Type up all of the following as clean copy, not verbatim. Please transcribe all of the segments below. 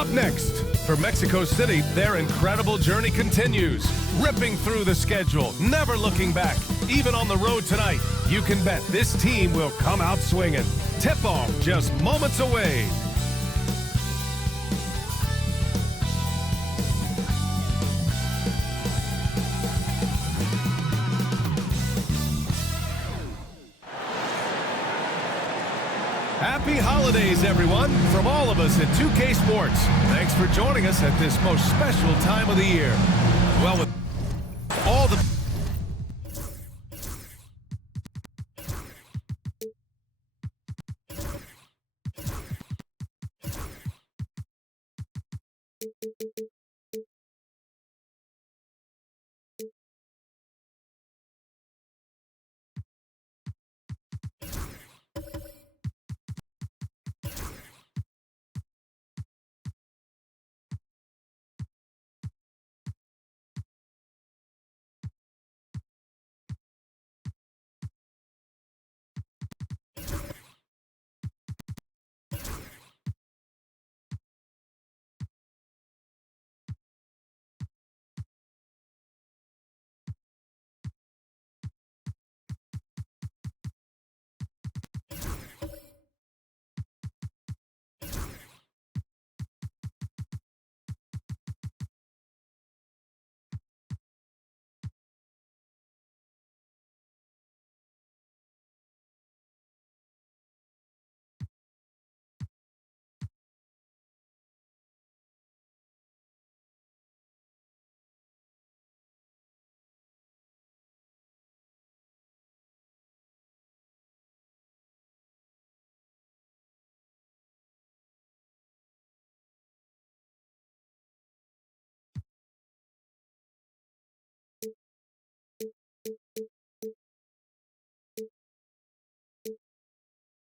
Up next, for Mexico City, their incredible journey continues. Ripping through the schedule, never looking back. Even on the road tonight, you can bet this team will come out swinging. Tip-off just moments away. Happy holidays, everyone, from all of us at 2K Sports. Thanks for joining us at this most special time of the year. Well, with all the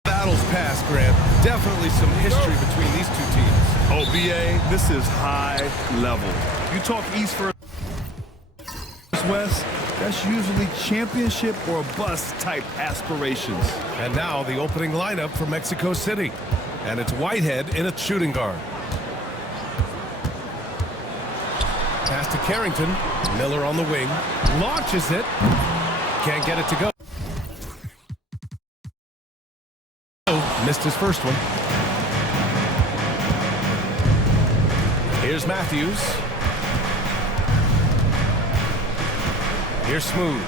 battles past, Grant. Definitely some history between these two teams. OBA, this is high level. You talk East versus West, that's usually championship or bust type aspirations. And now the opening lineup for Mexico City. And it's Whitehead in a shooting guard. Pass to Carrington. Miller on the wing. Launches it. Can't get it to go. Missed his first one. Here's Matthews. Here's Smooth.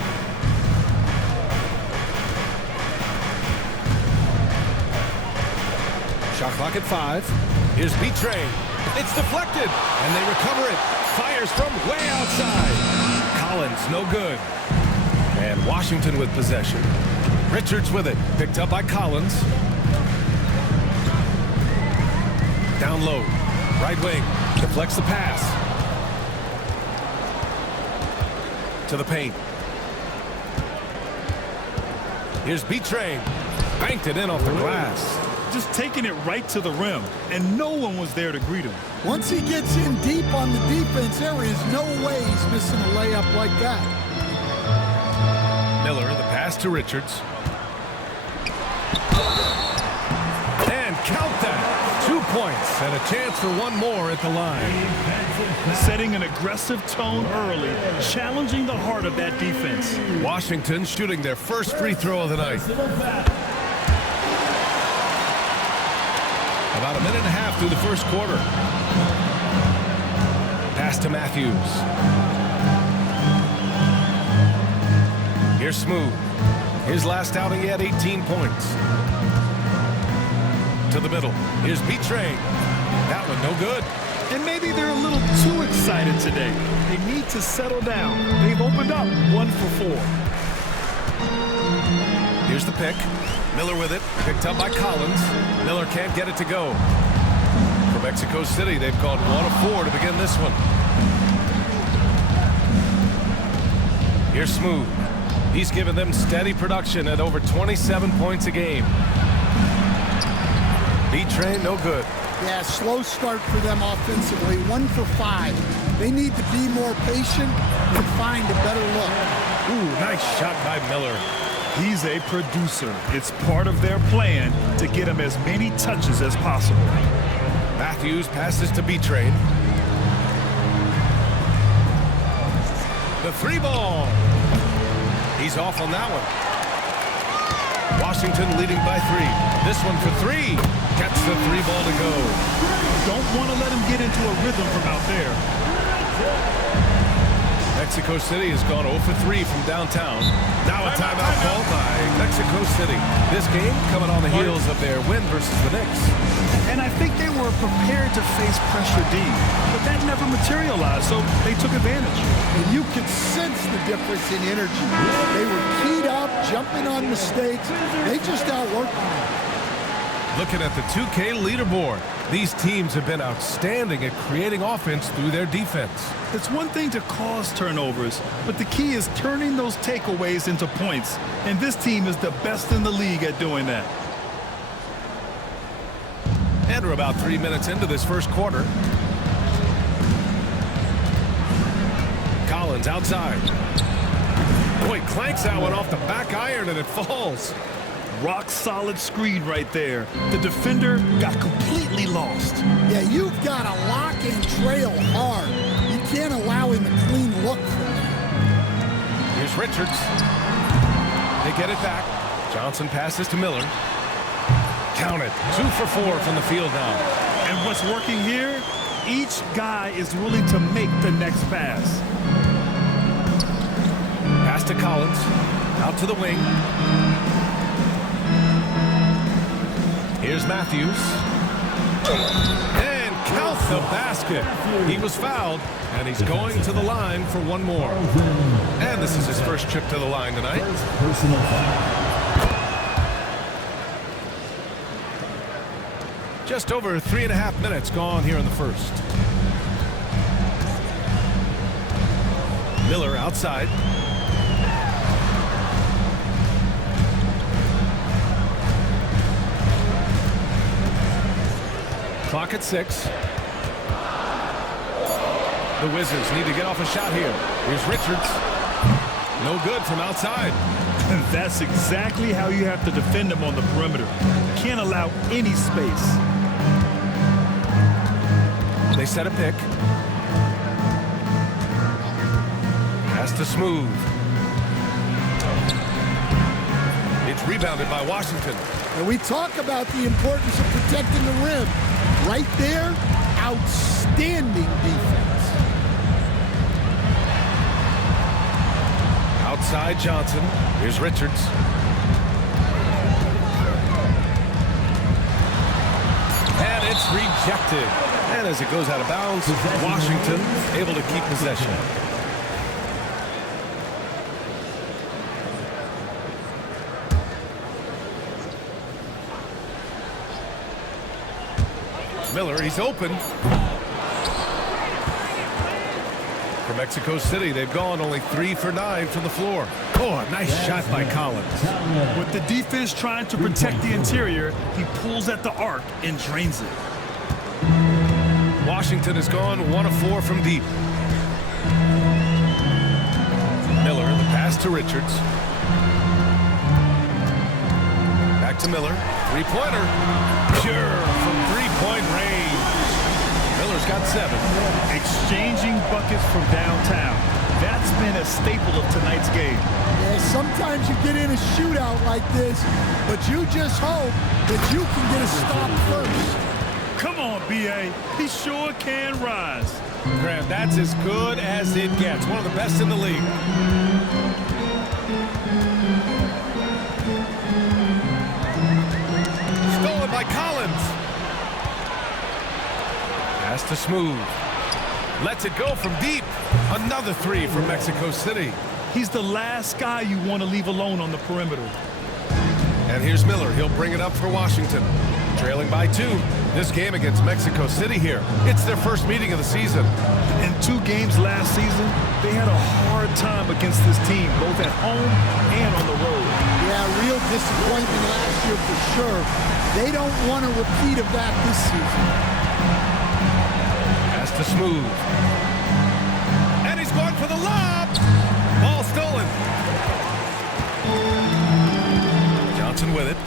Shot clock at 5. Here's B-Train. It's deflected, and they recover it. Fires from way outside. Collins, no good. And Washington with possession. Richards with it. Picked up by Collins. Down low. Right wing. Deflects the pass. To the paint. Here's B-Train. Banked it in off the glass. Just taking it right to the rim, and no one was there to greet him. Once he gets in deep on the defense, there is no way he's missing a layup like that. Miller, the pass to Richards. And count that. 2 points and a chance for one more at the line. Setting an aggressive tone early, challenging the heart of that defense. Washington shooting their first free throw of the night. About a minute and a half through the first quarter. Pass to Matthews. Here's Smooth. His last outing, he had 18 points. To the middle. Here's B-Train. That one no good. And maybe they're a little too excited today. They need to settle down. They've opened up 1 for 4. Here's the pick. Miller with it. Picked up by Collins. Miller can't get it to go. For Mexico City, they've called 1 of 4 to begin this one. Here's Smooth. He's given them steady production at over 27 points a game. B-Train, no good. Yeah, slow start for them offensively. 1 for 5. They need to be more patient and find a better look. Ooh, nice shot by Miller. He's a producer. It's part of their plan to get him as many touches as possible. Matthews passes to B-Train. The 3-ball. He's off on that one. Washington leading by 3. This one for 3. Gets the 3-ball to go. Don't want to let him get into a rhythm from out there. Mexico City has gone 0 for 3 from downtown. Now a timeout called by Mexico City. This game coming on the heels of their win versus the Knicks. And I think they were prepared to face pressure D, but that never materialized, so they took advantage. And you could sense the difference in energy. They were keyed up, jumping on mistakes. They just outworked them. Looking at the 2K leaderboard, these teams have been outstanding at creating offense through their defense. It's one thing to cause turnovers, but the key is turning those takeaways into points. And this team is the best in the league at doing that. And we're about 3 minutes into this first quarter. Collins outside. Boy, clanks that one off the back iron and it falls. Rock solid screen right there. The defender got completely lost. Yeah, you've got to lock and trail hard. You can't allow him a clean look from that. Here's Richards. They get it back. Johnson passes to Miller. Count it. 2 for 4 from the field now. And what's working here? Each guy is willing to make the next pass. Pass to Collins. Out to the wing. Here's Matthews. And count the basket. He was fouled, and he's going to the line for one more. And this is his first trip to the line tonight. Just over 3.5 minutes gone here in the first. Miller outside. Clock at 6. The Wizards need to get off a shot here. Here's Richards. No good from outside. And that's exactly how you have to defend them on the perimeter. Can't allow any space. They set a pick. Pass to Smooth. It's rebounded by Washington. And we talk about the importance of protecting the rim. Right there, outstanding defense. Outside Johnson. Here's Richards. And it's rejected. And as it goes out of bounds, Washington able to keep possession. Miller, he's open. For Mexico City, they've gone only 3 for 9 from the floor. Oh, a nice shot by Collins. With the defense trying to protect the interior, he pulls at the arc and drains it. Washington has gone 1 of 4 from deep. Miller, the pass to Richards. Back to Miller. Three-pointer. Pure from three-point range. Miller's got 7. Exchanging buckets from downtown. That's been a staple of tonight's game. Yeah, sometimes you get in a shootout like this, but you just hope that you can get a stop first. Come on, B.A. He sure can rise. Grant, that's as good as it gets. One of the best in the league. Stolen by Collins. Pass to Smooth. Lets it go from deep. Another 3 from Mexico City. He's the last guy you want to leave alone on the perimeter. And here's Miller. He'll bring it up for Washington. Trailing by 2. This game against Mexico City here. It's their first meeting of the season. In 2 games last season, they had a hard time against this team, both at home and on the road. Yeah, real disappointment last year for sure. They don't want a repeat of that this season. Pass to Smooth. And he's going for the lob. Ball stolen. Johnson with it.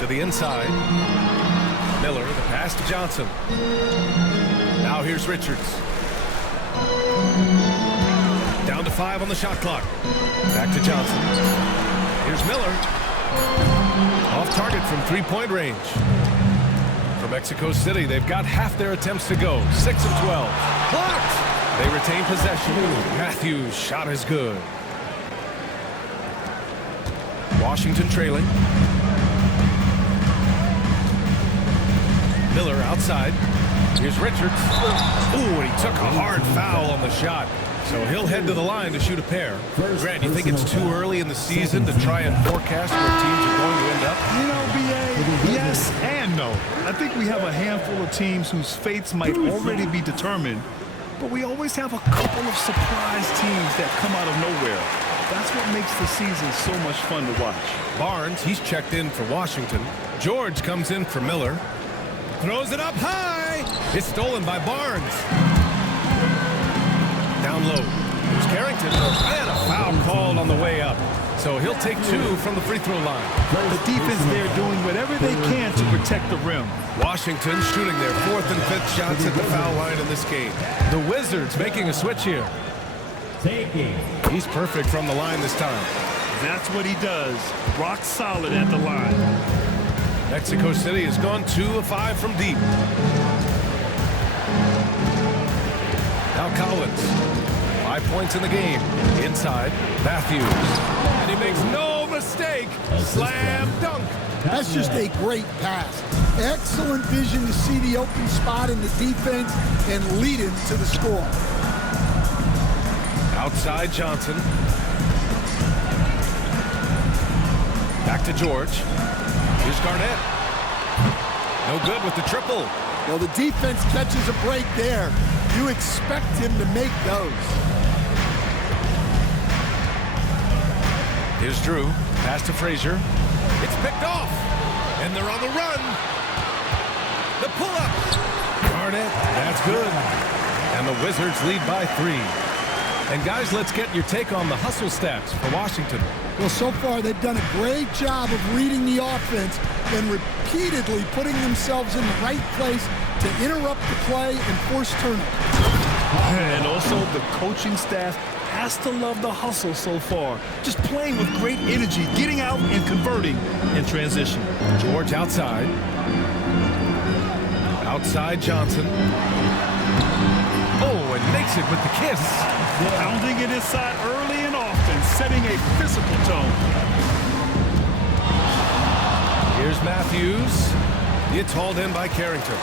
To the inside. Miller, the pass to Johnson. Now here's Richards. Down to 5 on the shot clock. Back to Johnson. Here's Miller. Off target from three-point range. For Mexico City, they've got half their attempts to go. 6 of 12. Blocked! They retain possession. Matthews' shot is good. Washington trailing. Miller outside. Here's Richards. Ooh, he took a hard foul on the shot. So he'll head to the line to shoot a pair. Grant, you think it's too early in the season to try and forecast where teams are going to end up? You know, B.A., yes and no. I think we have a handful of teams whose fates might already be determined, but we always have a couple of surprise teams that come out of nowhere. That's what makes the season so much fun to watch. Barnes, he's checked in for Washington. George comes in for Miller. Throws it up high. It's stolen by Barnes. Down low. Here's Carrington. And a foul called on the way up. So he'll take 2 from the free throw line. The defense there doing whatever they can to protect the rim. Washington shooting their 4th and 5th shots at the foul line in this game. The Wizards making a switch here. He's perfect from the line this time. That's what he does. Rock solid at the line. Mexico City has gone 2 of 5 from deep. Now Collins. 5 points in the game. Inside, Matthews. And he makes no mistake. Slam dunk. That's just a great pass. Excellent vision to see the open spot in the defense and lead him to the score. Outside Johnson. Back to George. Here's Garnett. No good with the triple. Well, the defense catches a break there. You expect him to make those. Here's Drew. Pass to Frazier. It's picked off. And they're on the run. The pull-up. Garnett. That's good. And the Wizards lead by 3. And guys, let's get your take on the hustle stats for Washington. Well, so far they've done a great job of reading the offense and repeatedly putting themselves in the right place to interrupt the play and force turnovers. And also the coaching staff has to love the hustle so far. Just playing with great energy, getting out and converting in transition. George outside. Outside Johnson. Oh, and makes it with the kiss. Pounding it inside early and often, setting a physical tone. Here's Matthews. It's hauled in by Carrington.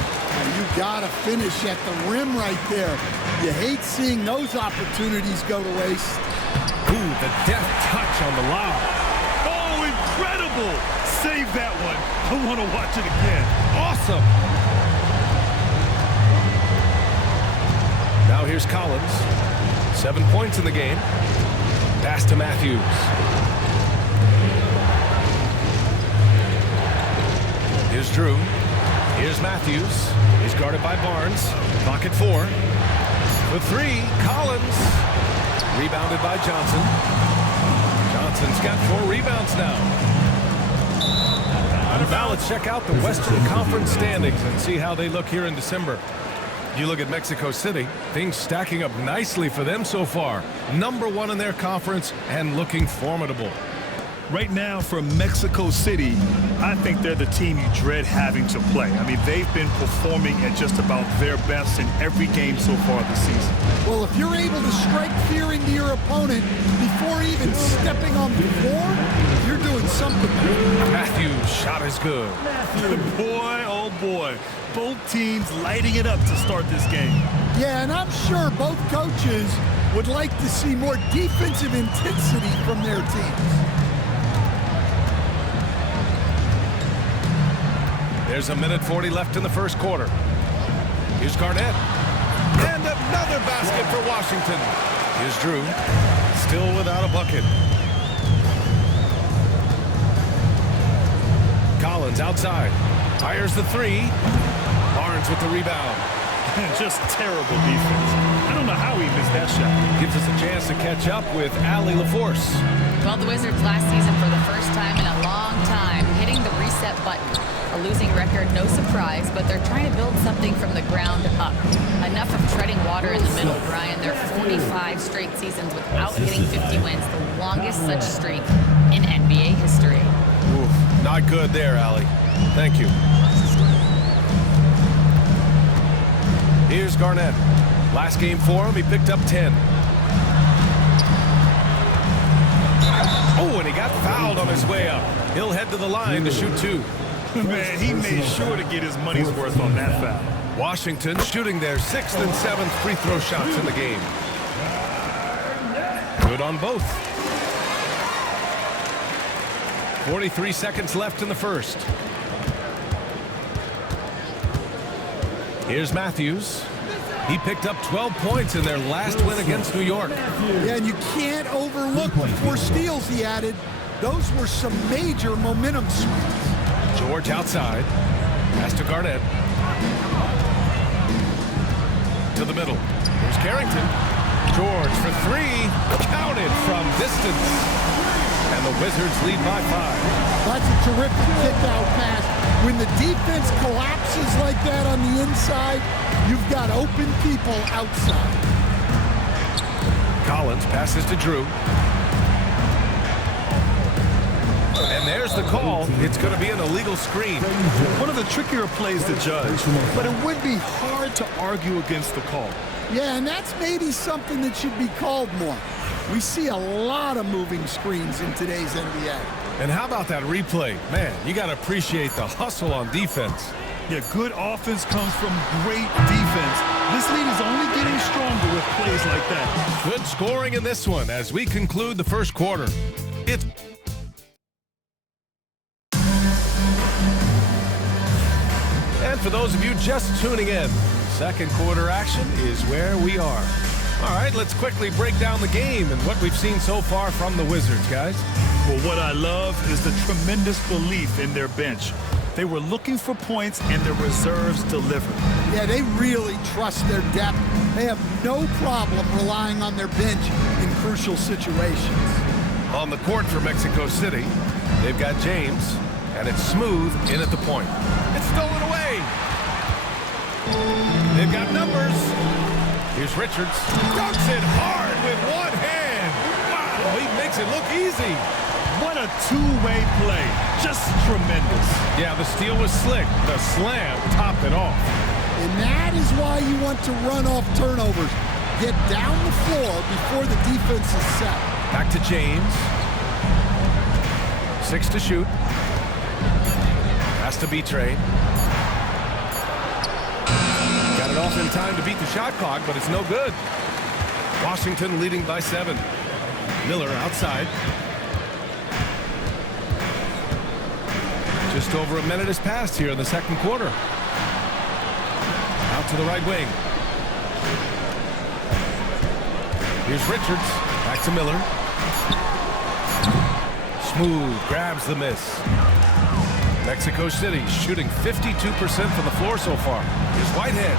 You gotta finish at the rim right there. You hate seeing those opportunities go to waste. Ooh, the deft touch on the lob. Oh, incredible! Save that one. I want to watch it again. Awesome. Now here's Collins. 7 points in the game. Pass to Matthews. Here's Drew. Here's Matthews. He's guarded by Barnes. Pocket 4. The 3, Collins. Rebounded by Johnson. Johnson's got 4 rebounds now. Now let's check out the Western Conference standings and see how they look here in December. You look at Mexico City, things stacking up nicely for them so far. Number 1 in their conference and looking formidable. Right now for Mexico City, I think they're the team you dread having to play. I mean, they've been performing at just about their best in every game so far this season. Well, if you're able to strike fear into your opponent before even stepping on the floor, you're doing something. Matthews' shot is good. Boy, oh boy. Both teams lighting it up to start this game. Yeah, and I'm sure both coaches would like to see more defensive intensity from their teams. There's 1:40 left in the first quarter. Here's Garnett. And another basket for Washington. Here's Drew. Still without a bucket. Collins outside. Fires the 3. Barnes with the rebound. Just terrible defense. I don't know how he missed that shot. Gives us a chance to catch up with Allie LaForce. Well, the Wizards last season for the first time in a long time, hitting the reset button. A losing record, no surprise, but they're trying to build something from the ground up. Enough of treading water in the middle, Brian. They're 45 straight seasons without hitting 50 wins, the longest such streak in NBA history. Oof, not good there, Allie. Thank you. Here's Garnett. Last game for him, he picked up 10. Oh, and he got fouled on his way up. He'll head to the line to shoot 2. Man, he made sure to get his money's worth on that foul. Washington shooting their 6th and 7th free throw shots in the game. Good on both. 43 seconds left in the first. Here's Matthews. He picked up 12 points in their last win against New York. Yeah, and you can't overlook the 4 steals he added. Those were some major momentum swings. George outside. Pass to Garnett. To the middle. Here's Carrington. George for 3. Counted from distance. And the Wizards lead by 5. That's a terrific kick-out pass. When the defense collapses like that on the inside, you've got open people outside. Collins passes to Drew. And there's the call. It's going to be an illegal screen. One of the trickier plays to judge, but it would be hard to argue against the call. Yeah, and that's maybe something that should be called more. We see a lot of moving screens in today's NBA. And how about that replay? Man, you got to appreciate the hustle on defense. Yeah, good offense comes from great defense. This lead is only getting stronger with plays like that. Good scoring in this one as we conclude the first quarter. It's And for those of you just tuning in, second quarter action is where we are. All right, let's quickly break down the game and what we've seen so far from the Wizards, guys. Well, what I love is the tremendous belief in their bench. They were looking for points, and their reserves delivered. Yeah, they really trust their depth. They have no problem relying on their bench in crucial situations. On the court for Mexico City, they've got James, and it's Smooth in at the point. It's stolen away. They've got numbers. Here's Richards. Dunks it hard with one hand. Wow, he makes it look easy. What a two-way play. Just tremendous. Yeah, the steal was slick. The slam topped it off. And that is why you want to run off turnovers. Get down the floor before the defense is set. Back to James. 6 to shoot. Has to be Trey. Got it off in time to beat the shot clock, but it's no good. Washington leading by 7. Miller outside. Just over a minute has passed here in the second quarter. Out to the right wing. Here's Richards. Back to Miller. Smooth grabs the miss. Mexico City shooting 52% from the floor so far. Here's Whitehead.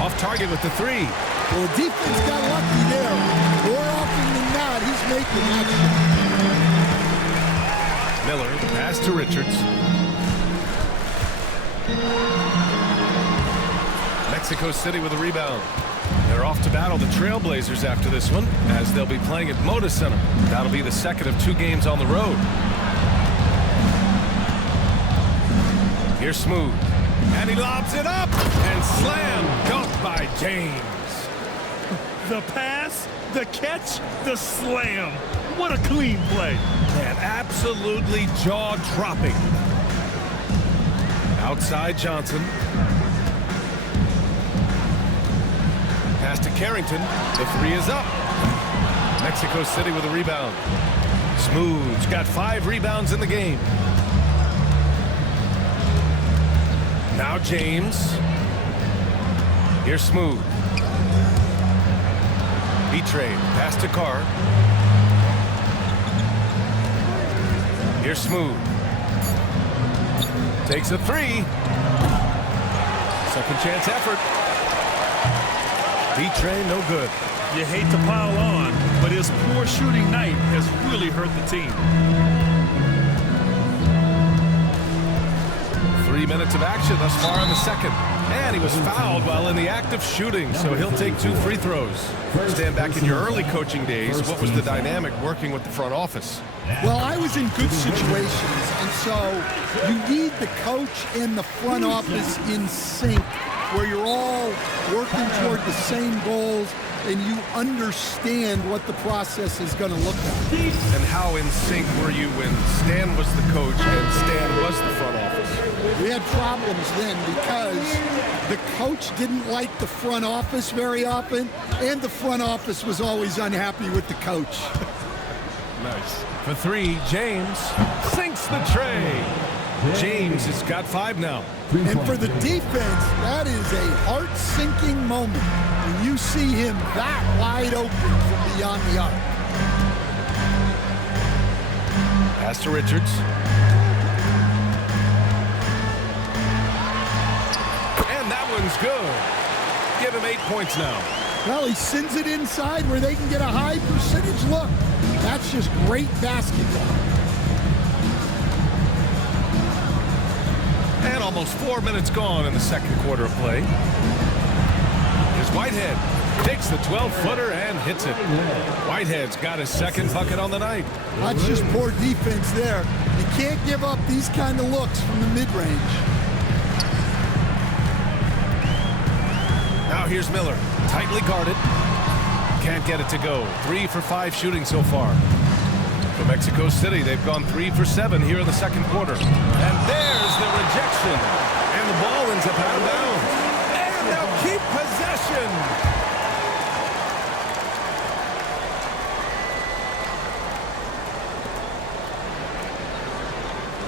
Off target with the 3. Well, the defense got lucky there. More often than not, he's making that shot. Miller, the pass to Richards. Mexico City with a rebound. They're off to battle the Trailblazers after this one, as they'll be playing at Moda Center. That'll be the second of 2 games on the road. Here's Smooth. And he lobs it up. And slam dunked by James. The pass, the catch, the slam. What a clean play. Man, absolutely jaw-dropping. Outside Johnson. Pass to Carrington. The 3 is up. Mexico City with a rebound. Smooth's got 5 rebounds in the game. Now James. Here's Smooth. B-Trade. Pass to Carr. Here's Smooth. Takes a 3. Second chance effort. B-Train, no good. You hate to pile on, but his poor shooting night has really hurt the team. 3 minutes of action thus far in the second. And he was fouled while in the act of shooting, so he'll take 2 free throws. Stand back in your early coaching days, what was the dynamic working with the front office? Well, I was in good situations, and so you need the coach and the front office in sync, where you're all working toward the same goals and you understand what the process is going to look like. And how in sync were you when Stan was the coach and Stan was the front office? We had problems then because the coach didn't like the front office very often, and the front office was always unhappy with the coach. Nice. For 3, James sinks the tray. James has got 5 now. And for the defense, that is a heart-sinking moment when you see him that wide open from beyond the arc. Pass to Richards. And that one's good. Give him 8 points now. Well, he sends it inside where they can get a high percentage look. That's just great basketball. And almost 4 minutes gone in the second quarter of play. Here's Whitehead. Takes the 12-footer and hits it. Whitehead's got his second bucket on the night. That's just poor defense there. You can't give up these kind of looks from the mid-range. Now here's Miller. Tightly guarded. Can't get it to go. 3 for 5 shooting so far. For Mexico City, they've gone 3 for 7 here in the second quarter. And there's the rejection. And the ball ends up out of bounds. And they'll keep possession.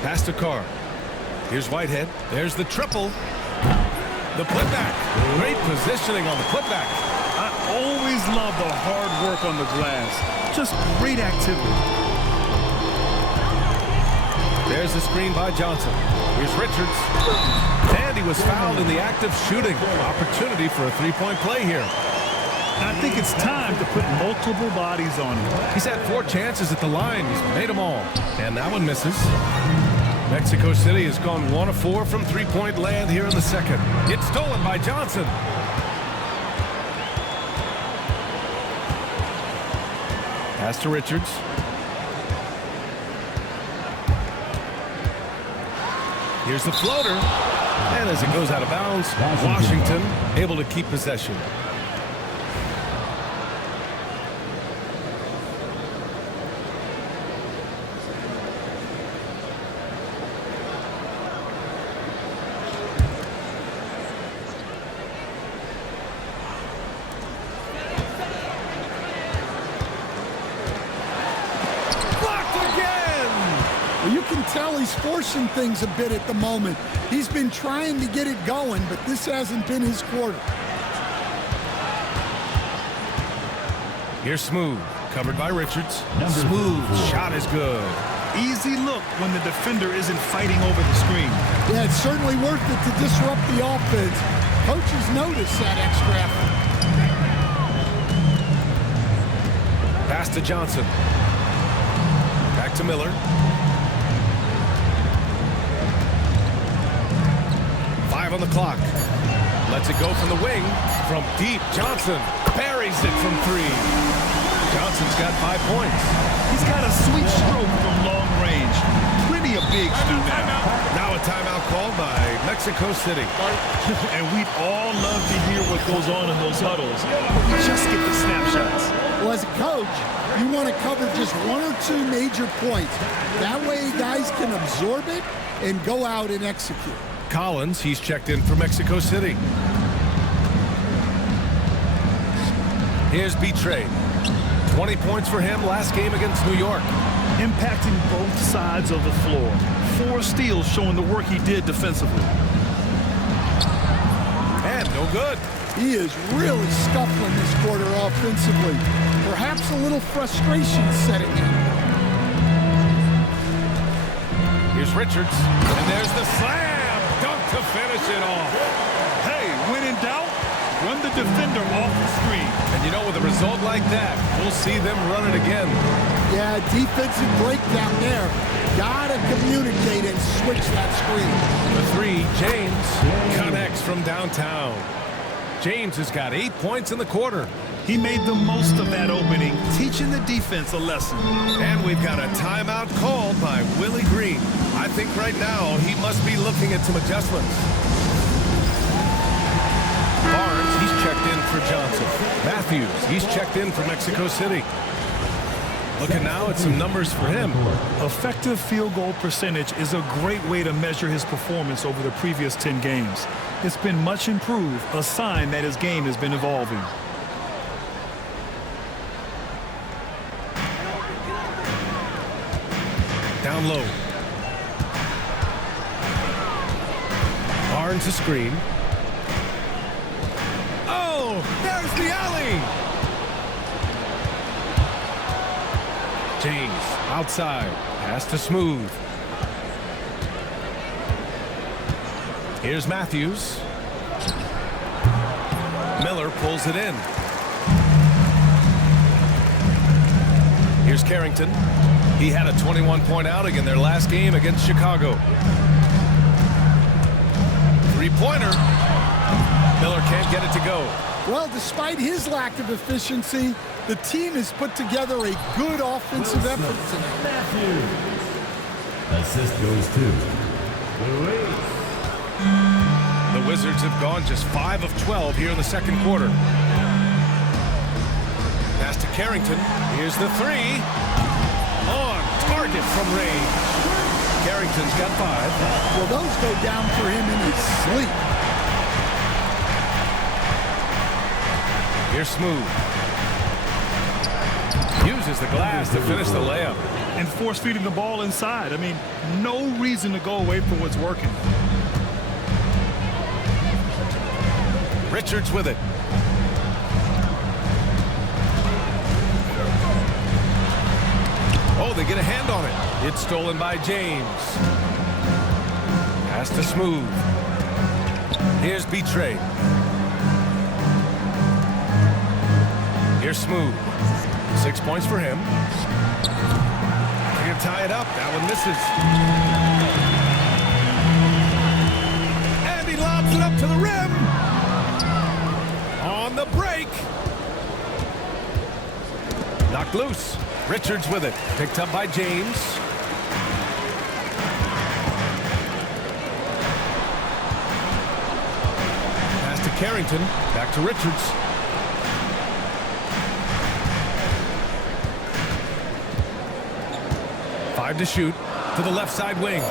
Pass to Carr. Here's Whitehead. There's the triple. The putback. Great positioning on the putback. I always love the hard work on the glass. Just great activity. There's the screen by Johnson. Here's Richards. And he was fouled in the act of shooting. Opportunity for a 3-point play here. I think it's time to put multiple bodies on him. He's had 4 chances at the line. He's made them all. And that one misses. Mexico City has gone 1 of 4 from 3-point land here in the second. It's stolen by Johnson. Pass to Richards. Here's the floater. And as it goes out of bounds, Washington able to keep possession. You can tell he's forcing things a bit at the moment. He's been trying to get it going, but this hasn't been his quarter. Here's Smooth, covered by Richards. Smooth shot is good. Easy look when the defender isn't fighting over the screen. Yeah, it's certainly worth it to disrupt the offense. Coaches notice that extra effort. Pass to Johnson. Back to Miller. 5 on the clock. Lets it go from the wing. From deep, Johnson buries it from 3. Johnson's got 5 points. He's got a sweet stroke from long range. Plenty of bigs do now. Now a timeout called by Mexico City. And we'd all love to hear what goes on in those huddles. We just get the snapshots. Well, as a coach, you want to cover just 1 or 2 major points. That way guys can absorb it and go out and execute. Collins, he's checked in for Mexico City. Here's Betray. 20 points for him last game against New York. Impacting both sides of the floor. 4 steals showing the work he did defensively. And no good. He is really scuffling this quarter offensively. Perhaps a little frustration setting in. Here's Richards. And there's the slam. Dunk to finish it off. Hey, when in doubt, run the defender off the screen. And you know, with a result like that, we'll see them run it again. Yeah, defensive breakdown there. Gotta communicate and switch that screen. The three, James connects from downtown. James has got 8 points in the quarter. He made the most of that opening, teaching the defense a lesson. And we've got a timeout called by Willie Green. I think right now he must be looking at some adjustments. Barnes, he's checked in for Johnson. Matthews, he's checked in for Mexico City. Looking now at some numbers for him. Effective field goal percentage is a great way to measure his performance over the previous 10 games. It's been much improved, a sign that his game has been evolving. Down low. Barnes a screen. Oh, there's the alley. James outside. Pass to Smooth. Here's Matthews. Miller pulls it in. Here's Carrington. He had a 21-point outing in their last game against Chicago. Three-pointer. Miller can't get it to go. Well, despite his lack of efficiency, the team has put together a good offensive effort tonight. Assist goes to The Wizards have gone just 5 of 12 here in the second quarter. Pass to Carrington. Here's the three. On target from range. Carrington's got 5. Well, those go down for him in his sleep. Here's Smooth. Uses the glass to finish the layup. And force feeding the ball inside. I mean, no reason to go away from what's working. Richards with it. Oh, they get a hand on it. It's stolen by James. Pass to Smooth. Here's Betray. Here's Smooth. 6 points for him. They're going to tie it up. That one misses. And he lobs it up to the rim. On the break. Knocked loose. Richards with it. Picked up by James. Pass to Carrington. Back to Richards. Five to shoot. To the left side wing.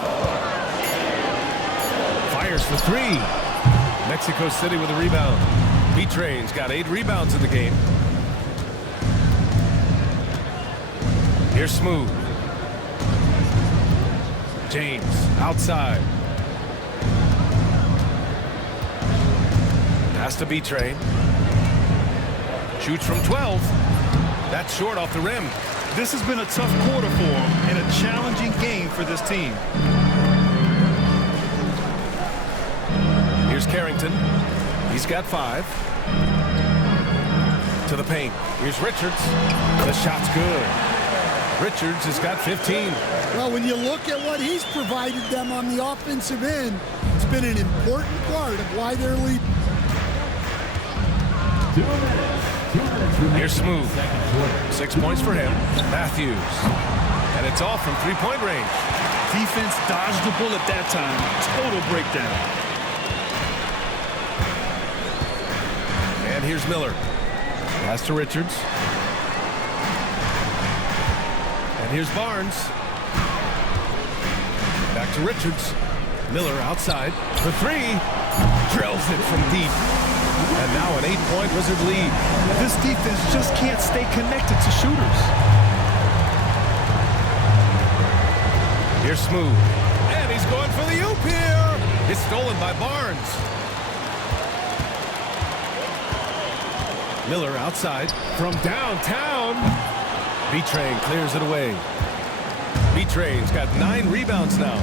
Fires for 3. Mexico City with a rebound. Betray's got 8 rebounds in the game. Here's Smooth. James outside. Pass to Betray. Shoots from 12. That's short off the rim. This has been a tough quarter for him and a challenging game for this team. Here's Carrington. He's got 5. To the paint. Here's Richards. The shot's good. Richards has got 15. Well, when you look at what he's provided them on the offensive end, it's been an important part of why they're leading. 2 minutes. 2 minutes remaining. Here's Smooth. 6 points for him. Matthews. And it's off from 3-point range. Defense dodged the bullet that time. Total breakdown. And here's Miller. Pass to Richards. And here's Barnes. Back to Richards. Miller outside. The 3. Drills it from deep. And now an 8-point Wizard lead. This defense just can't stay connected to shooters. Here's Smooth. And he's going for the oop here. It's stolen by Barnes. Miller outside from downtown. Betray clears it away. Betray's got 9 rebounds now.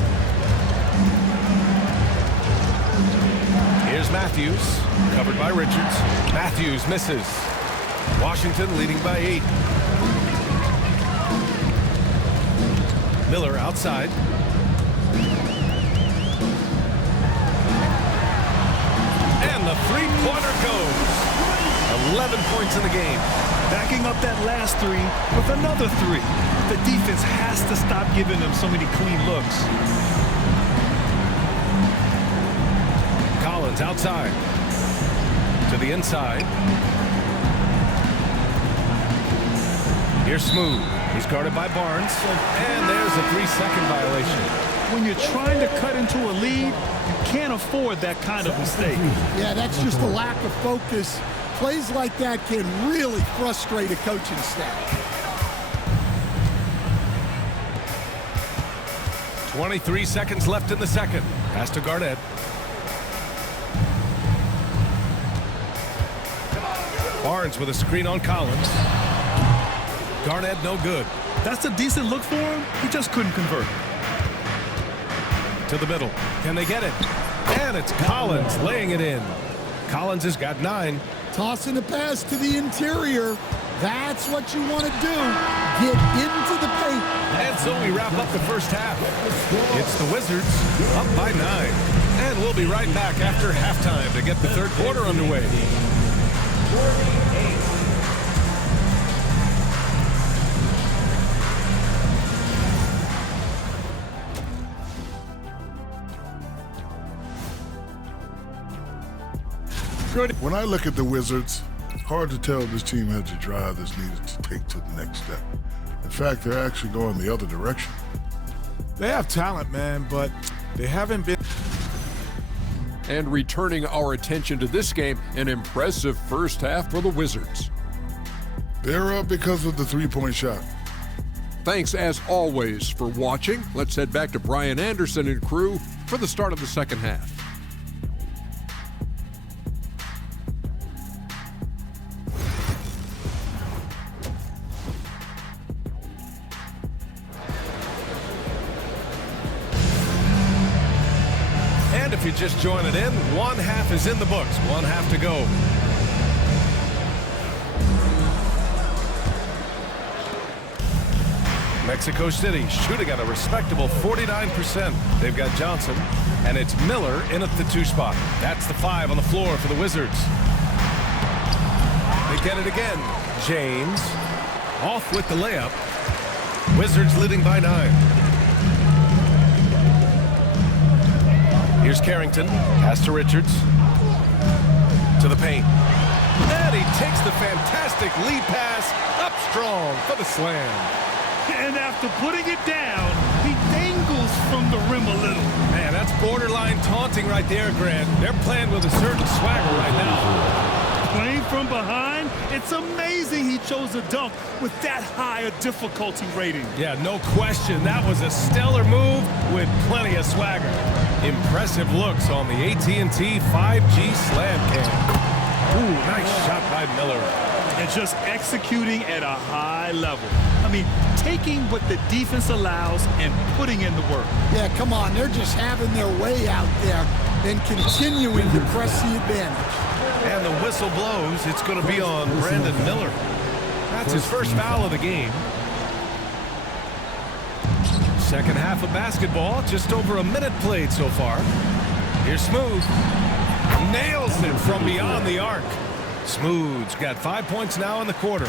Here's Matthews, covered by Richards. Matthews misses. Washington leading by 8. Miller outside. And the three-pointer goes. 11 points in the game. Backing up that last three with another three. The defense has to stop giving them so many clean looks. Collins outside. To the inside. Here's Smooth. He's guarded by Barnes. And there's a 3-second violation. When you're trying to cut into a lead, you can't afford that kind of mistake. Yeah, that's just a lack of focus. Plays like that can really frustrate a coaching staff. 23 seconds left in the second. Pass to Garnett. Barnes with a screen on Collins. Garnett no good. That's a decent look for him. He just couldn't convert. To the middle. Can they get it? And it's Collins laying it in. Collins has got 9. Tossing a pass to the interior. That's what you want to do. Get into the paint. And so we wrap up the first half. It's the Wizards up by 9. And we'll be right back after halftime to get the third quarter underway. When I look at the Wizards, hard to tell if this team has the drive that's needed to take to the next step. In fact, they're actually going the other direction. They have talent, man, but they haven't been. And returning our attention to this game, an impressive first half for the Wizards. They're up because of the three-point shot. Thanks, as always, for watching. Let's head back to Brian Anderson and crew for the start of the second half. And if you just join it in, one half is in the books. One half to go. Mexico City shooting at a respectable 49%. They've got Johnson, and it's Miller in at the 2 spot. That's the 5 on the floor for the Wizards. They get it again. James off with the layup. Wizards leading by 9. Here's Carrington. Pass to Richards. To the paint. And he takes the fantastic lead pass up strong for the slam. And after putting it down, he dangles from the rim a little. Man, that's borderline taunting right there, Grant. They're playing with a certain swagger right now. Playing from behind, it's amazing he chose a dunk with that high a difficulty rating. Yeah, no question. That was a stellar move with plenty of swagger. Impressive looks on the AT&T 5G slam cam. Ooh, nice shot by Miller. And just executing at a high level. I mean, taking what the defense allows and putting in the work. Yeah, come on. They're just having their way out there and continuing to press the advantage. And the whistle blows. It's going to be on Brandon Miller. That's his first foul of the game. Second half of basketball, just over a minute played so far. Here's Smooth. Nails it from beyond the arc. Smooth's got 5 points now in the quarter.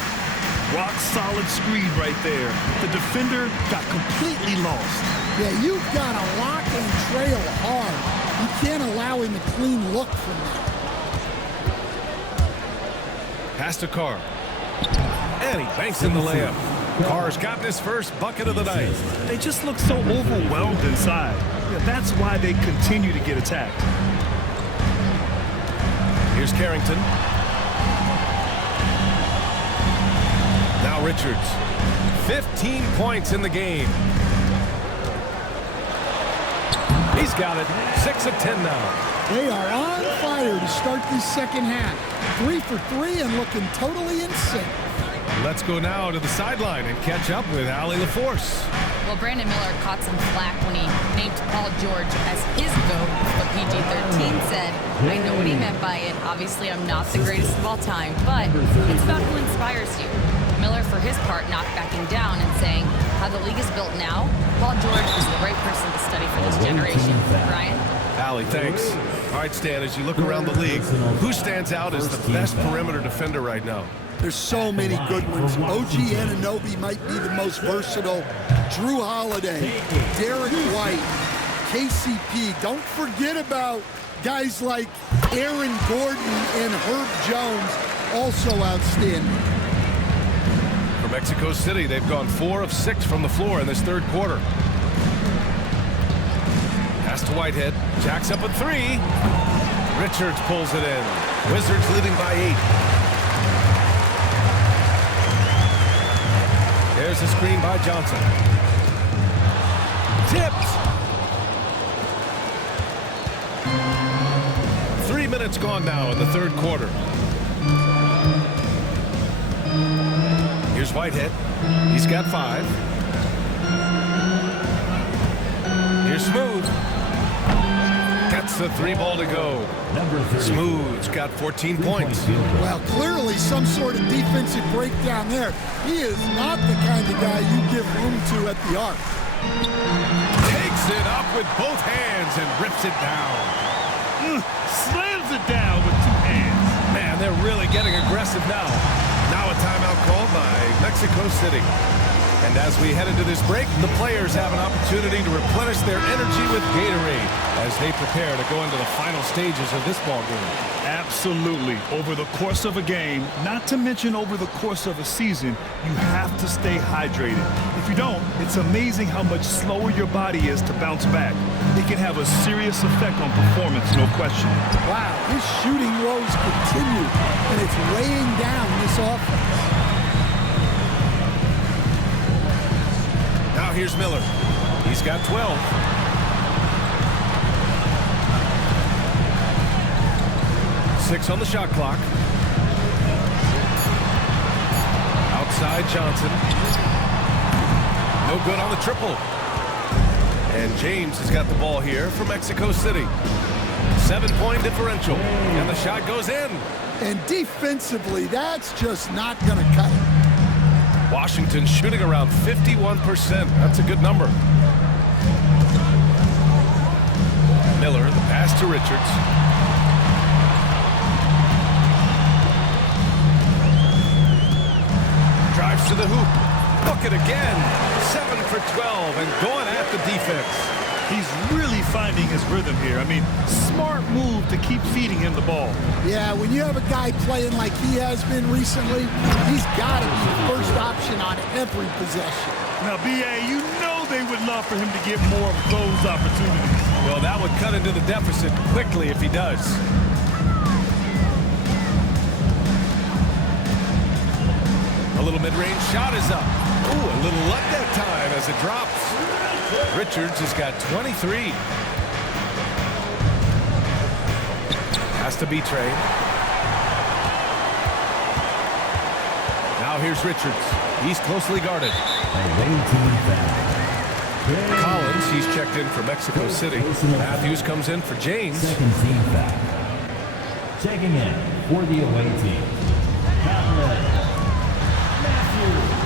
Rock solid screen right there. The defender got completely lost. Yeah, you've got to lock and trail hard. You can't allow him a clean look from that. Pass to Carr. And he banks in the layup. Carr's gotten his first bucket of the night. They just look so overwhelmed inside. Yeah, that's why they continue to get attacked. Here's Carrington. Now Richards. 15 points in the game. He's got it. 6 of 10 now. They are on fire to start this second half. 3 for 3 and looking totally in sync. Let's go now to the sideline and catch up with Allie LaForce. Well, Brandon Miller caught some flack when he named Paul George as his GOAT, but PG-13 said, I know what he meant by it. Obviously, I'm not the greatest of all time, but it's about who inspires you. Miller, for his part, not backing down and saying, how the league is built now, Paul George is the right person to study for this generation. Brian? Allie, thanks. All right, Stan, as you look around the league, who stands out as the best perimeter defender right now? There's so many good ones. OG Anunoby might be the most versatile. Drew Holiday, Derek White, KCP. Don't forget about guys like Aaron Gordon and Herb Jones, also outstanding. For Mexico City, they've gone 4 of 6 from the floor in this third quarter. Pass to Whitehead. Jacks up a 3. Richards pulls it in. Wizards leading by 8. There's a screen by Johnson. Tipped. 3 minutes gone now in the third quarter. Here's Whitehead. He's got 5. Here's Smooth. Gets the 3 ball to go. Smooth's got 14 points. Well, clearly some sort of defensive breakdown there. He is not the kind of guy you give room to at the arc. Takes it up with both hands and rips it down. Slams it down with 2 hands. Man, they're really getting aggressive now. Now a timeout called by Mexico City. And as we head into this break, the players have an opportunity to replenish their energy with Gatorade as they prepare to go into the final stages of this ball game. Absolutely. Over the course of a game, not to mention over the course of a season, you have to stay hydrated. If you don't, it's amazing how much slower your body is to bounce back. It can have a serious effect on performance, no question. Wow, his shooting woes continue, and it's weighing down this offense. Now here's Miller. He's got 12. Six on the shot clock. Outside Johnson. No good on the triple. And James has got the ball here for Mexico City. 7-point differential. And the shot goes in. And defensively, that's just not going to cut it. Washington shooting around 51%. That's a good number. Miller, the pass to Richards. Drives to the hoop. Look it again. 7 for 12 and going at the defense. He's really finding his rhythm here. I mean, smart move to keep feeding him the ball. Yeah, when you have a guy playing like he has been recently, he's got to be the first option on every possession. Now, B.A., you know they would love for him to get more of those opportunities. Well, that would cut into the deficit quickly if he does. A little mid-range shot is up. Ooh, a little luck that time as it drops. Richards has got 23. Has to be Trey. Now here's Richards. He's closely guarded. Collins, he's checked in for Mexico City. Matthews comes in for James. Second team foul. Checking in for the away team.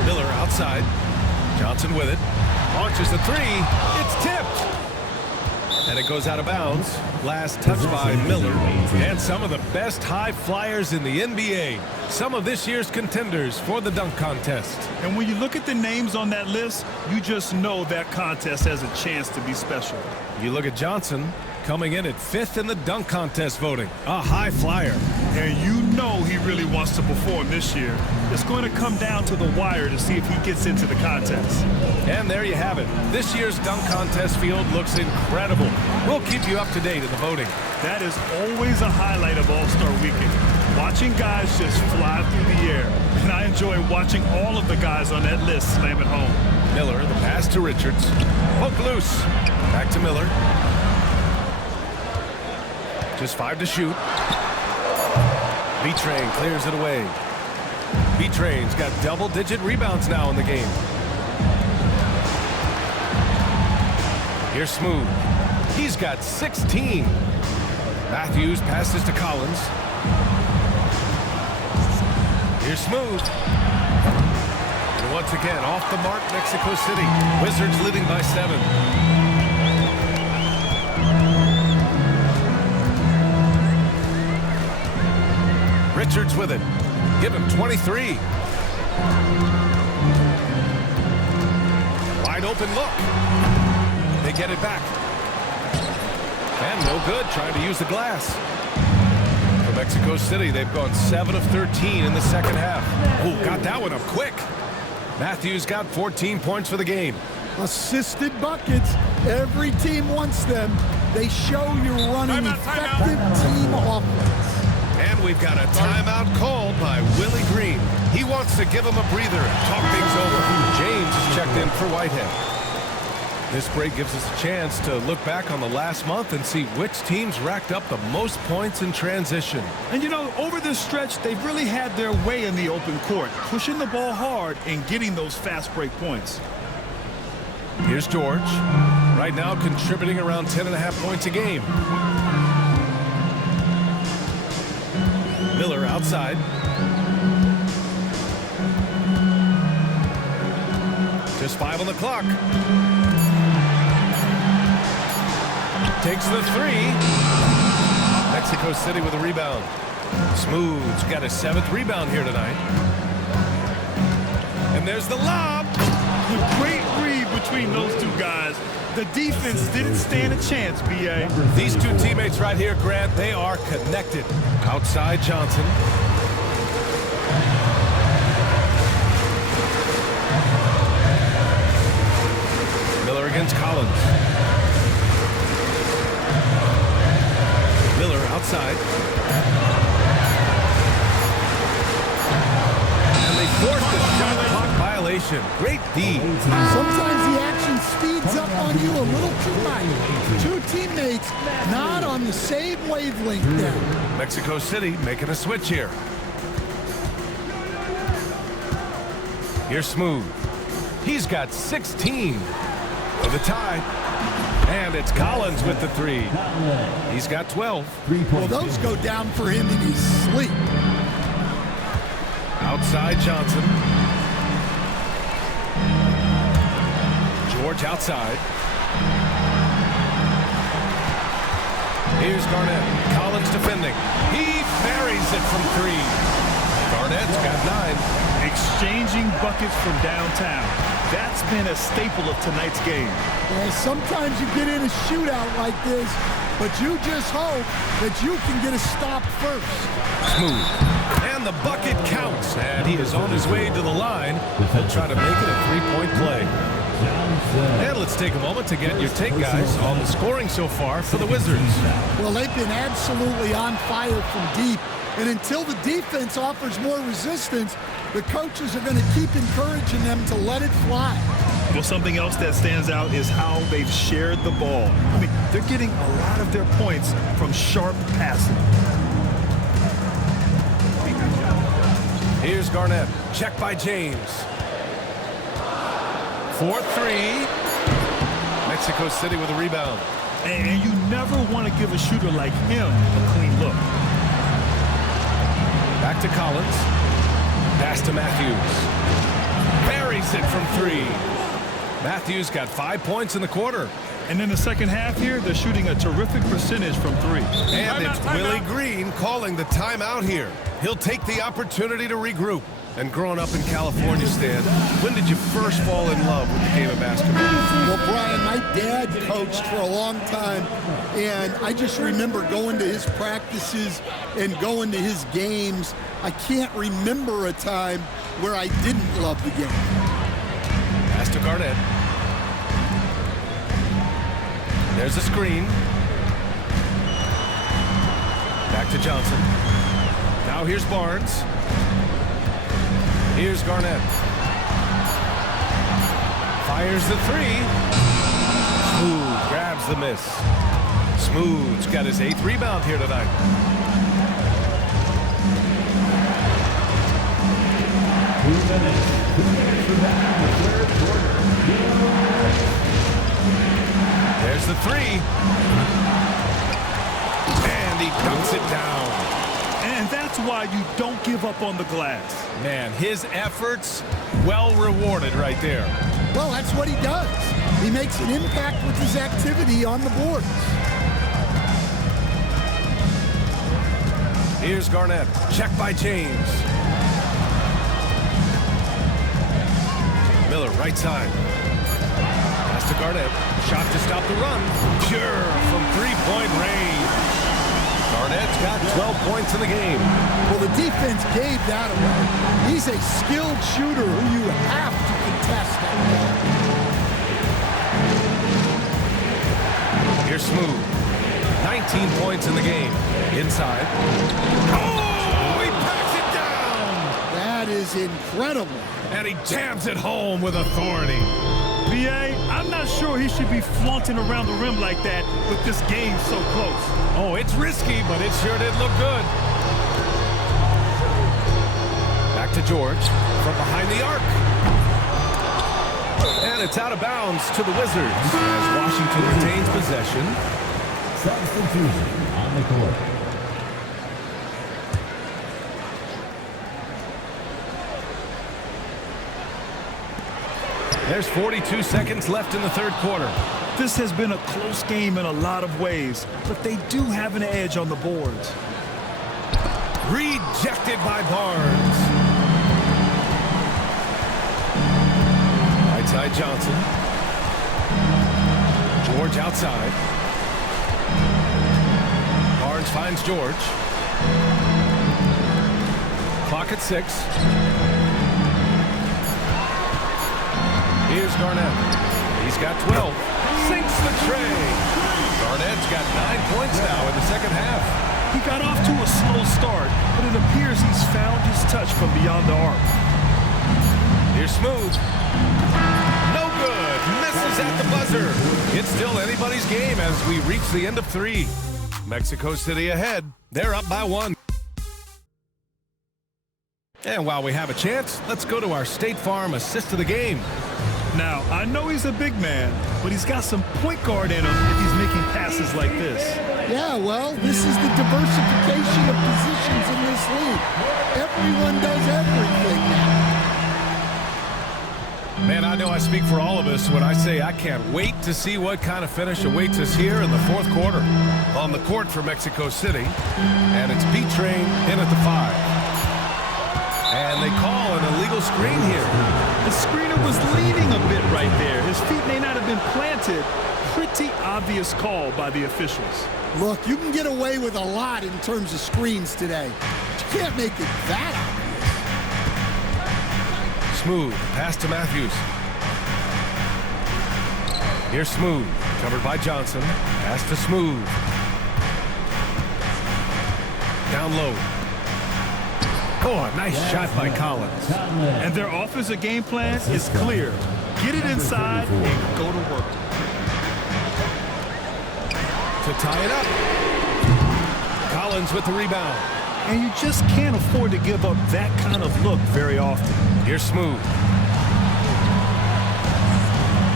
Miller outside. Johnson with it. Launches the 3. It's tipped. And it goes out of bounds. Last touch by Miller. And some of the best high flyers in the NBA. Some of this year's contenders for the dunk contest. And when you look at the names on that list, you just know that contest has a chance to be special. You look at Johnson coming in at 5th in the dunk contest voting. A high flyer. And you know he really wants to perform this year. It's going to come down to the wire to see if he gets into the contest. And there you have it. This year's dunk contest field looks incredible. We'll keep you up to date in the voting. That is always a highlight of All-Star Weekend. Watching guys just fly through the air. And I enjoy watching all of the guys on that list slam it home. Miller, the pass to Richards. Hook loose. Back to Miller. Just 5 to shoot. B-Train clears it away. B-Train's got double-digit rebounds now in the game. Here's Smooth. He's got 16. Matthews passes to Collins. Here's Smooth. And once again, off the mark, Mexico City. Wizards leading by 7. Richards with it. Give him 23. Wide open look. They get it back. And no good, trying to use the glass. For Mexico City, they've gone 7 of 13 in the second half. Oh, got that one up quick. Matthews got 14 points for the game. Assisted buckets. Every team wants them. They show you're running effective team offense. And we've got a timeout called by Willie Green. He wants to give him a breather and talk things over. James is checked in for Whitehead. This break gives us a chance to look back on the last month and see which teams racked up the most points in transition. And you know, over this stretch, they've really had their way in the open court, pushing the ball hard and getting those fast break points. Here's George. Right now contributing around 10.5 points a game. Miller outside. Just 5 on the clock. Takes the 3. Mexico City with a rebound. Smooth's got his 7th rebound here tonight. And there's the lob. Great read between those two guys. The defense didn't stand a chance, B.A. These two teammates right here, Grant, they are connected. Outside Johnson. Miller against Collins. Miller outside. And they forced the shot clock violation. Great D. Sometimes the action speeds up on you a little too much. Two teammates not on the same wavelength there. Mexico City making a switch here. Here's Smooth. He's got 16 for the tie. And it's Collins with the 3. He's got 12. Well, those go down for him in his sleep. Outside Johnson. George outside. Here's Garnett. Collins defending. He buries it from 3. Garnett's got 9. Exchanging buckets from downtown. That's been a staple of tonight's game. Well, sometimes you get in a shootout like this, but you just hope that you can get a stop first. Smooth. And the bucket counts. And he is on his way to the line. He'll try to make it a 3-point play. And let's take a moment to get your take, guys, on the scoring so far for the Wizards. Well, they've been absolutely on fire from deep. And until the defense offers more resistance, the coaches are going to keep encouraging them to let it fly. Well, something else that stands out is how they've shared the ball. I mean, they're getting a lot of their points from sharp passing. Here's Garnett. Check by James. 4-3. Mexico City with a rebound. And you never want to give a shooter like him a clean look. Back to Collins. Pass to Matthews. Buries it from 3. Matthews got 5 points in the quarter. And in the second half here, they're shooting a terrific percentage from 3. And it's Willie Green calling the timeout here. He'll take the opportunity to regroup. And growing up in California, Stan, when did you first fall in love with the game of basketball? Well, Brian, my dad coached for a long time, and I just remember going to his practices and going to his games. I can't remember a time where I didn't love the game. Pass to Garnett. There's a screen. Back to Johnson. Now here's Barnes. Here's Garnett. Fires the 3. Smooth grabs the miss. Smooth's got his 8th rebound here tonight. There's the 3. And he dunks it down. And that's why you don't give up on the glass. Man, his efforts well rewarded right there. Well, that's what he does. He makes an impact with his activity on the boards. Here's Garnett. Check by James. Miller, right side. Pass to Garnett. Shot to stop the run. Sure, from three-point range. Garnett's got 12 points in the game. Well, the defense gave that away. He's a skilled shooter who you have to contest that ball. Here's Smooth. 19 points in the game. Inside. Oh, he packs it down! That is incredible. And he jams it home with authority. B.A., I'm not sure he should be flaunting around the rim like that with this game so close. Oh, it's risky, but it sure did look good. Back to George from behind the arc. And it's out of bounds to the Wizards as Washington retains possession. Substitution on the court. There's 42 seconds left in the third quarter. This has been a close game in a lot of ways, but they do have an edge on the boards. Rejected by Barnes. Right side Johnson. George outside. Barnes finds George. Clock at 6. Here's Garnett. He's got 12. Sinks the tray. Garnett's got 9 points now in the second half. He got off to a slow start, but it appears he's found his touch from beyond the arc. Here's Smooth. No good. Misses at the buzzer. It's still anybody's game as we reach the end of 3. Mexico City ahead. They're up by 1. And while we have a chance, let's go to our State Farm assist of the game. Now, I know he's a big man, but he's got some point guard in him if he's making passes like this. Yeah, well, this is the diversification of positions in this league. Everyone does everything now. Man, I know I speak for all of us when I say I can't wait to see what kind of finish awaits us here in the fourth quarter. On the court for Mexico City, and it's B-Train in at the 5. And they call an illegal screen here. The screener was leading a bit right there. His feet may not have been planted. Pretty obvious call by the officials. Look, you can get away with a lot in terms of screens today. But you can't make it that obvious. Smooth, pass to Matthews. Here's Smooth, covered by Johnson. Pass to Smooth. Down low. Oh, a nice shot by Collins. And their offensive game plan is clear. Get it inside and go to work. To tie it up. Collins with the rebound. And you just can't afford to give up that kind of look very often. Here's Smooth.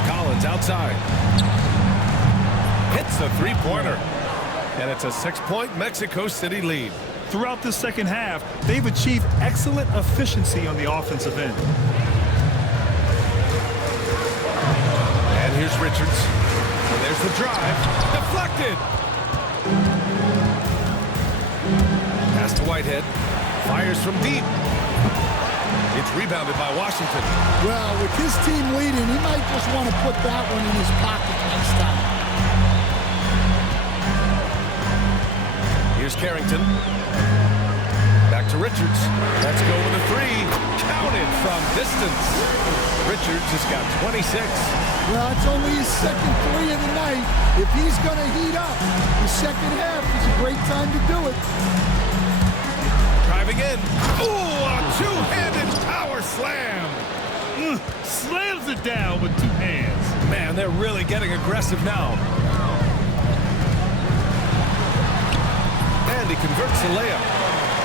Collins outside. Hits the three-pointer. And it's a 6-point Mexico City lead. Throughout this second half, they've achieved excellent efficiency on the offensive end. And here's Richards. There's the drive. Deflected. Pass to Whitehead. Fires from deep. It's rebounded by Washington. Well, with his team leading, he might just want to put that one in his pocket next time. Here's Carrington. Back to Richards. Let's go with a 3. Counted from distance. Richards has got 26. Well, it's only his second 3 of the night. If he's going to heat up, the second half is a great time to do it. Driving in. Ooh, a two-handed power slam. Slams it down with 2 hands. Man, they're really getting aggressive now. And he converts the layup.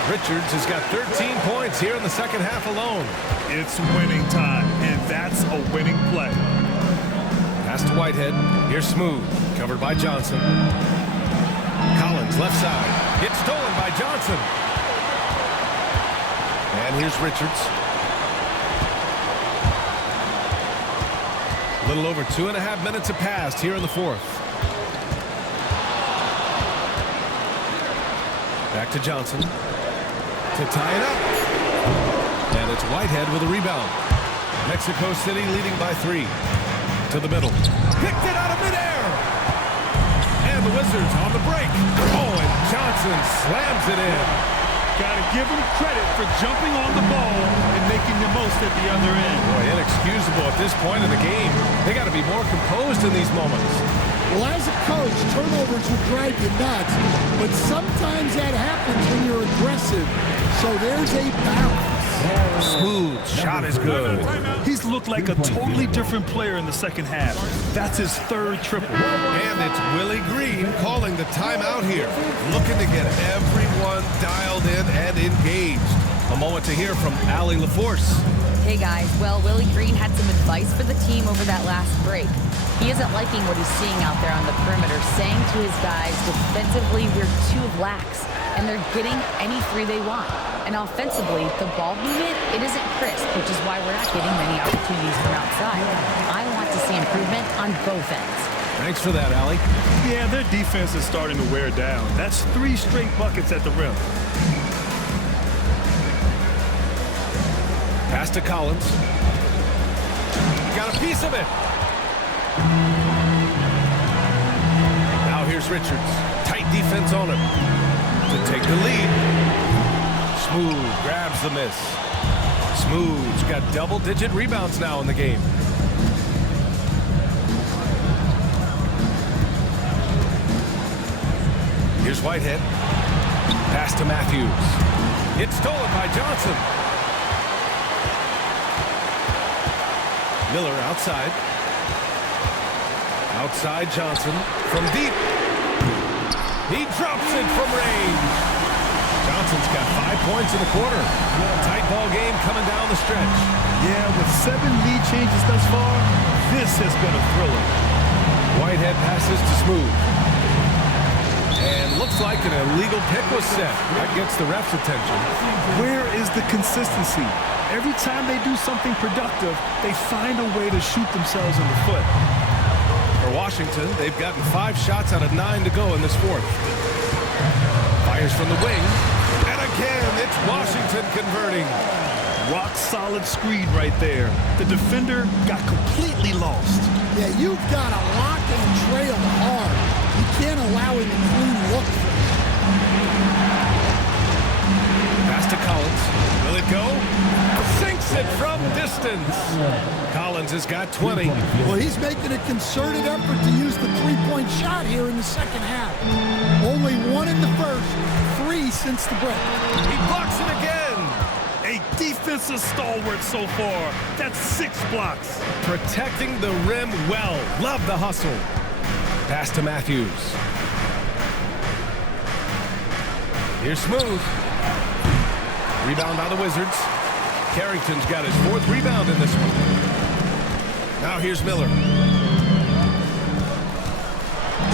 Richards has got 13 points here in the second half alone. It's winning time, and that's a winning play. Pass to Whitehead. Here's Smooth. Covered by Johnson. Collins left side. Gets stolen by Johnson. And here's Richards. A little over 2.5 minutes have passed here in the fourth. Back to Johnson to tie it up. And it's Whitehead with a rebound. Mexico City leading by 3. To the middle. Picked it out of midair. And the Wizards on the break. Oh, and Johnson slams it in. Got to give him credit for jumping on the ball and making the most at the other end. Boy, inexcusable at this point in the game. They got to be more composed in these moments. Well, as a coach, turnovers will drive you nuts, but sometimes that happens when you're aggressive. So there's a balance. Smooth shot is good. He's looked like a totally different player in the second half. That's his third triple. And it's Willie Green calling the timeout here. Looking to get everyone dialed in and engaged. A moment to hear from Allie LaForce. Hey guys, well, Willie Green had some advice for the team over that last break. He isn't liking what he's seeing out there on the perimeter, saying to his guys, defensively, we're too lax, and they're getting any three they want. And offensively, the ball movement, it isn't crisp, which is why we're not getting many opportunities from outside. I want to see improvement on both ends. Thanks for that, Allie. Yeah, their defense is starting to wear down. That's 3 straight buckets at the rim. Pass to Collins. Got a piece of it. Now here's Richards. Tight defense on him to take the lead. Smooth grabs the miss. Smooth's got double-digit rebounds now in the game. Here's Whitehead. Pass to Matthews. It's stolen by Johnson. Miller outside. Outside Johnson from deep. He drops it from range. Johnson's got 5 points in the quarter. Tight ball game coming down the stretch. Yeah, with 7 lead changes thus far, this has been a thriller. Whitehead passes to Smooth. And looks like an illegal pick was set. That gets the ref's attention. Where is the consistency? Every time they do something productive, they find a way to shoot themselves in the foot. For Washington, they've gotten 5 shots out of 9 to go in this fourth. Fires from the wing. And again, it's Washington converting. Rock solid screen right there. The defender got completely lost. Yeah, you've got to lock and trail hard. You can't allow him a clean look. Pass to Collins. Will it go? Sinks it from distance. Collins has got 20. Well, he's making a concerted effort to use the three-point shot here in the second half. Only 1 in the first, 3 since the break. He blocks it again. A defensive stalwart so far. That's 6 blocks. Protecting the rim well. Love the hustle. Pass to Matthews. Here's Smooth. Rebound by the Wizards. Carrington's got his 4th rebound in this one. Now here's Miller.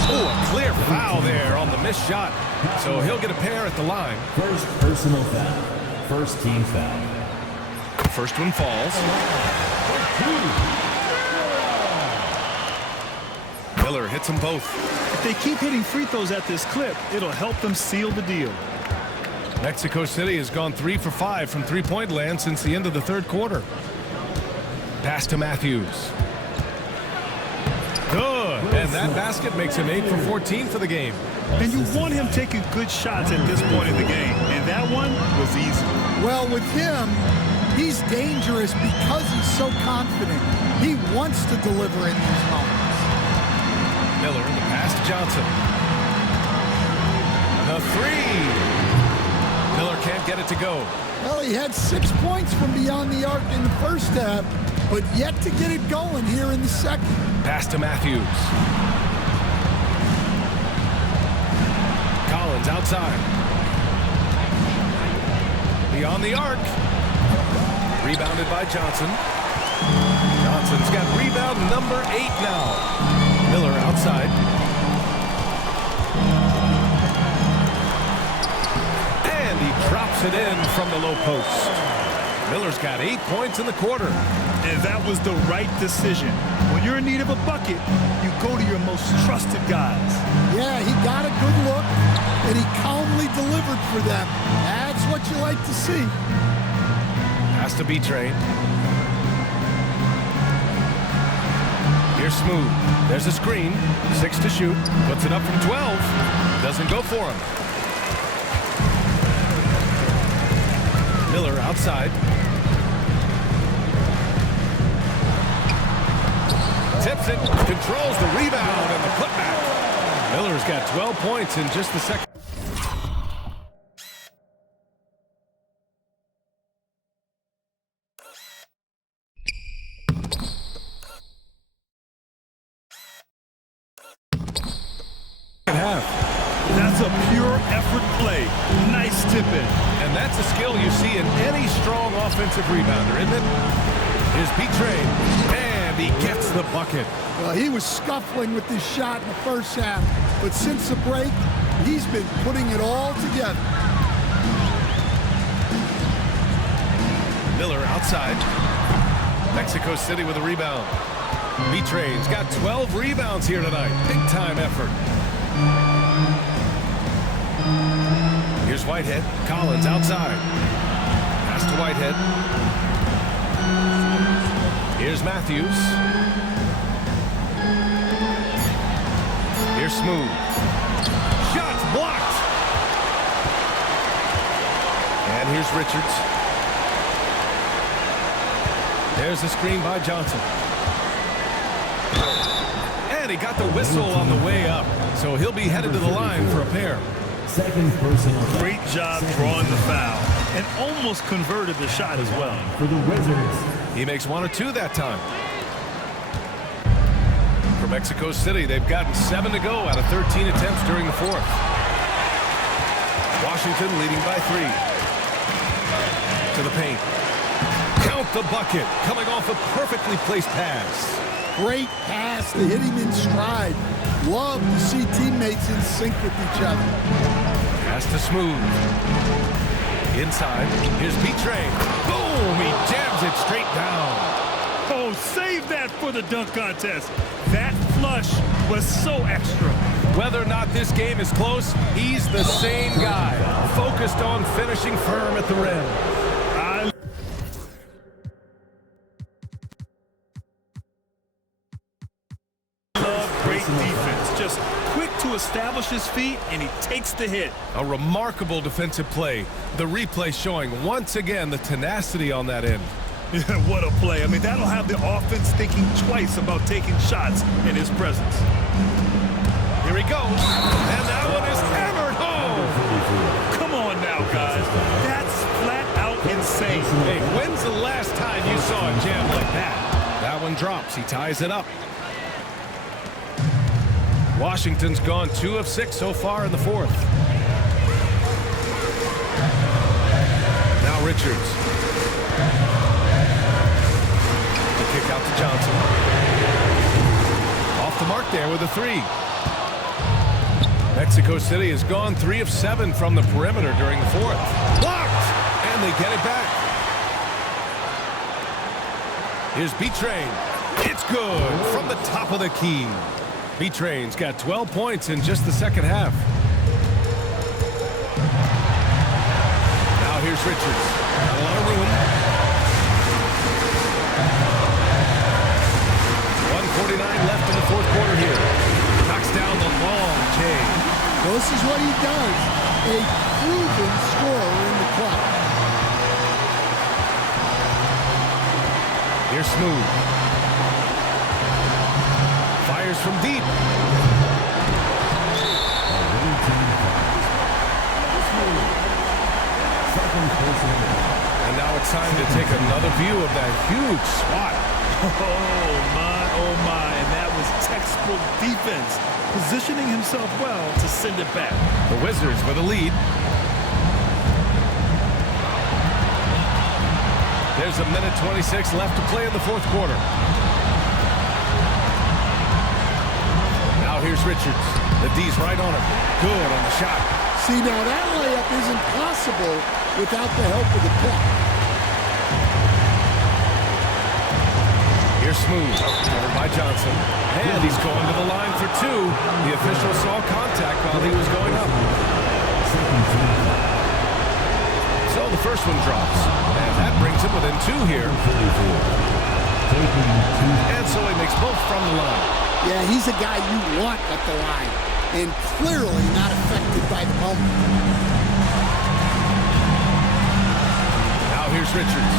Oh, a clear foul there on the missed shot. So he'll get a pair at the line. First personal foul. First team foul. First one falls. Miller hits them both. If they keep hitting free throws at this clip, it'll help them seal the deal. Mexico City has gone 3 for 5 from three-point land since the end of the third quarter. Pass to Matthews. Good. And that basket makes him 8 for 14 for the game. And you want him taking good shots at this point in the game. And that one was easy. Well, with him, he's dangerous because he's so confident. He wants to deliver in these moments. Miller in the pass to Johnson. The 3. Miller can't get it to go. Well, he had 6 points from beyond the arc in the first half, but yet to get it going here in the second. Pass to Matthews. Collins outside. Beyond the arc. Rebounded by Johnson. Johnson's got rebound number 8 now. Miller outside. And he drops it in from the low post. Miller's got 8 points in the quarter. And that was the right decision. When you're in need of a bucket, you go to your most trusted guys. Yeah, he got a good look, and he calmly delivered for them. That's what you like to see. Has to be Train. Here's Smooth. There's a screen. 6 to shoot. Puts it up from 12. Doesn't go for him. Miller outside. Tips it. Controls the rebound and the putback. Miller's got 12 points in just the second. That's a pure effort play. Nice tip-in. And that's a skill you see in any strong offensive rebounder, isn't it? Here's B-Train, and he gets the bucket. Well, he was scuffling with this shot in the first half, but since the break, he's been putting it all together. Miller outside. Mexico City with a rebound. B-Train's got 12 rebounds here tonight. Big-time effort. Here's Whitehead. Collins outside. Pass to Whitehead. Here's Matthews. Here's Smooth. Shots blocked. And here's Richards. There's a screen by Johnson. And he got the whistle on the way up. So he'll be headed to the line for a pair. Second personal foul. Great job drawing the foul. And almost converted the shot as well. For the Wizards. He makes 1 or 2 that time. For Mexico City, they've gotten 7 to go out of 13 attempts during the fourth. Washington leading by 3. To the paint. Count the bucket. Coming off a perfectly placed pass. Great pass to hit him in stride. Love to see teammates in sync with each other. Pass to Smooth. Inside. Here's B-Train. Boom! He jams it straight down. Oh, save that for the dunk contest. That flush was so extra. Whether or not this game is close, he's the same guy. Focused on finishing firm at the rim. Defense, just quick to establish his feet, and he takes the hit. A remarkable defensive play. The replay showing once again the tenacity on that end. Yeah, what a play. I mean, that'll have the offense thinking twice about taking shots in his presence. Here he goes, and that one is hammered home. Come on now, guys. That's flat out insane. Hey, when's the last time you saw a jam like that? That one drops. He ties it up. Washington's gone 2 of 6 so far in the fourth. Now Richards. The kick out to Johnson. Off the mark there with a 3. Mexico City has gone 3 of 7 from the perimeter during the fourth. Blocked! And they get it back. Here's B-Train. It's good from the top of the key. B-Train's got 12 points in just the second half. Now here's Richards. Not a lot of room. 1:49 left in the fourth quarter here. Knocks down the long J. Well, this is what he does. A proven scorer in the club. Here's Smooth. Fires from deep. And now it's time to take another view of that huge spot. Oh my, and that was textbook defense. Positioning himself well to send it back. The Wizards with a lead. There's a minute 26 left to play in the fourth quarter. Now here's Richards. The D's right on him. Good on the shot. See, now that layup isn't possible without the help of the puck. Here's Smooth, covered by Johnson. And he's going to the line for two. The official saw contact while he was going up. So the first one drops. And that brings him within two here. And so he makes both from the line. Yeah, he's a guy you want at the line. And clearly not affected by the moment. Now here's Richards.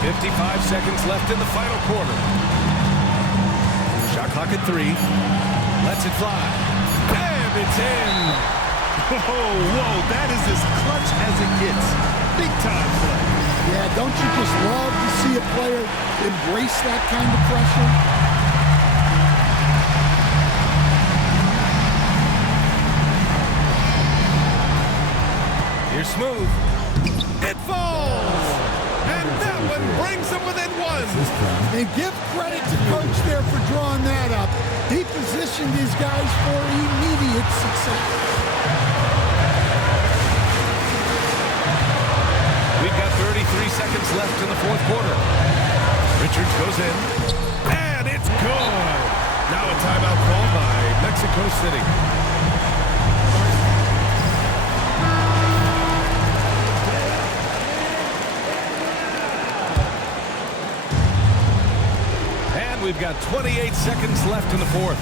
"55 seconds left in the final quarter. Shot clock at 3. Lets it fly. And it's in. Whoa, that is as clutch as it gets. Big time play. Yeah, don't you just love to see a player embrace that kind of pressure? Here's Smooth. It falls! And that one brings them within one. And give credit to Coach there for drawing that up. He positioned his guys for immediate success. We've got 33 seconds left in the fourth quarter. Richards goes in. And it's good! Now a timeout called by Mexico City. We've got 28 seconds left in the fourth.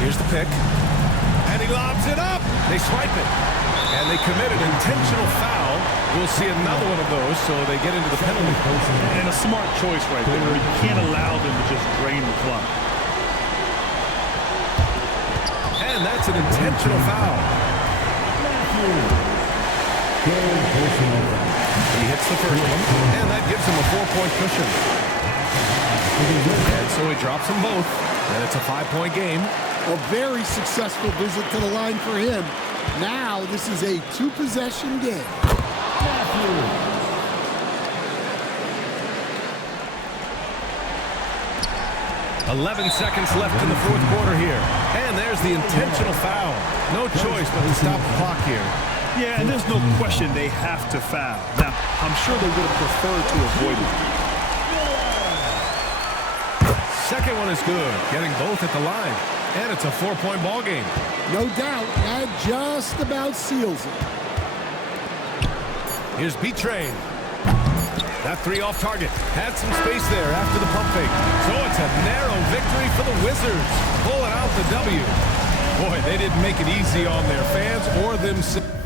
Here's the pick. And he lobs it up. They swipe it. And they commit an intentional foul. We'll see another one of those, so they get into the penalty. And a smart choice right there. You can't allow them to just drain the clock. And that's an intentional foul. He hits the first one, and that gives him a 4-point cushion. And so he drops them both, and it's a 5-point game. A very successful visit to the line for him. Now this is a 2-possession game. 11 seconds left in the fourth quarter here. And there's the intentional foul. No choice but to stop the clock here. Yeah, and there's no question they have to foul. Now, I'm sure they would have preferred to avoid it. Second one is good, getting both at the line. And it's a 4-point ball game. No doubt, that just about seals it. Here's B-Train. That three off target. Had some space there after the pump fake. So it's a narrow victory for the Wizards. Pulling out the W. Boy, they didn't make it easy on their fans or themselves.